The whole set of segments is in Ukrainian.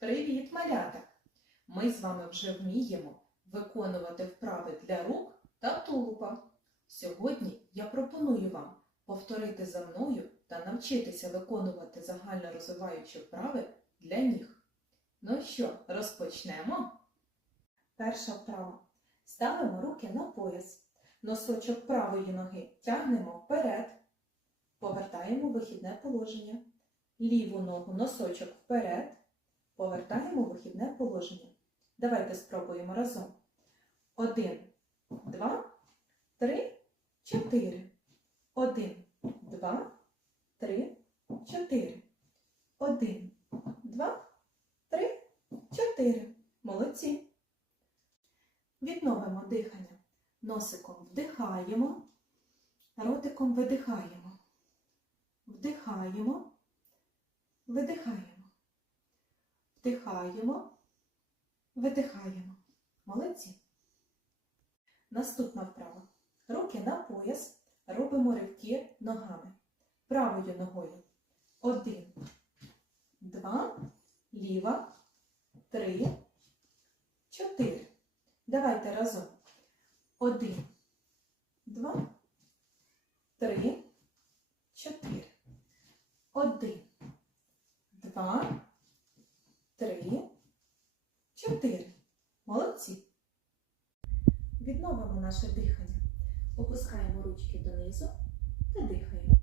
Привіт, малята! Ми з вами вже вміємо виконувати вправи для рук та тулупа. Сьогодні я пропоную вам повторити за мною та навчитися виконувати загально розвиваючі вправи для ніг. Ну що, розпочнемо? Перша вправа. Ставимо руки на пояс. Носочок правої ноги тягнемо вперед. Повертаємо вихідне положення. Ліву ногу носочок вперед. Повертаємо вихідне положення. Давайте спробуємо разом. Один, два, три, чотири. Один, два, три, чотири. Один, два, три, чотири. Молодці. Відновимо дихання. Носиком вдихаємо, ротиком видихаємо. Вдихаємо, видихаємо. Вдихаємо, видихаємо. Молодці. Наступна вправа. Руки на пояс. Робимо ривки ногами. Правою ногою. Один, два, ліва, три, чотири. Давайте разом. Один, два, три, чотири. Один, два, три, чотири. Молодці. Відновимо наше дихання. Опускаємо ручки донизу та дихаємо.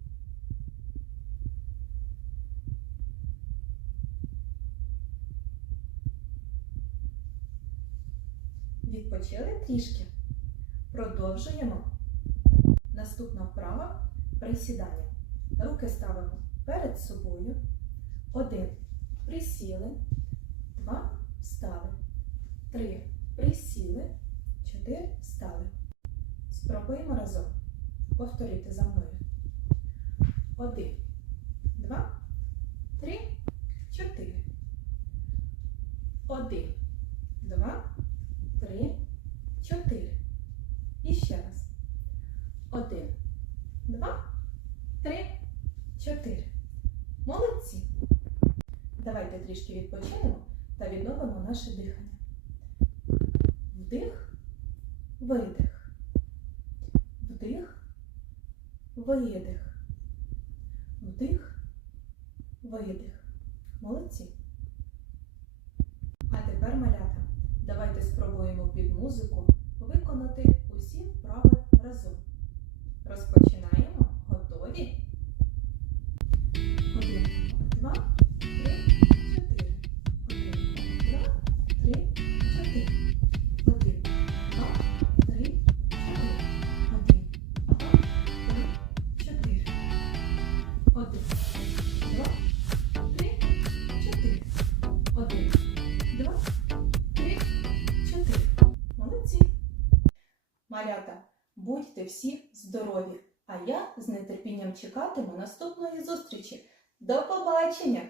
Відпочили трішки. Продовжуємо. Наступна вправа присідання. Руки ставимо перед собою. Один. Присіли. Три. Присіли. Чотири. Встали. Спробуємо разом. Повторюйте за мною. Один. Два. Три. Чотири. Один. Два. Три. Чотири. І ще раз. Один. Два. Три. Чотири. Молодці. Давайте трішки відпочинемо та відновимо наше дихання. Вдих, видих. Вдих, видих. Вдих, видих. Молодці. А тепер, малята, давайте спробуємо під музику виконати Один, два, три, чотири. Один, два, три, чотири. Молодці. Малята, будьте всі здорові! А я з нетерпінням чекатиму наступної зустрічі. До побачення!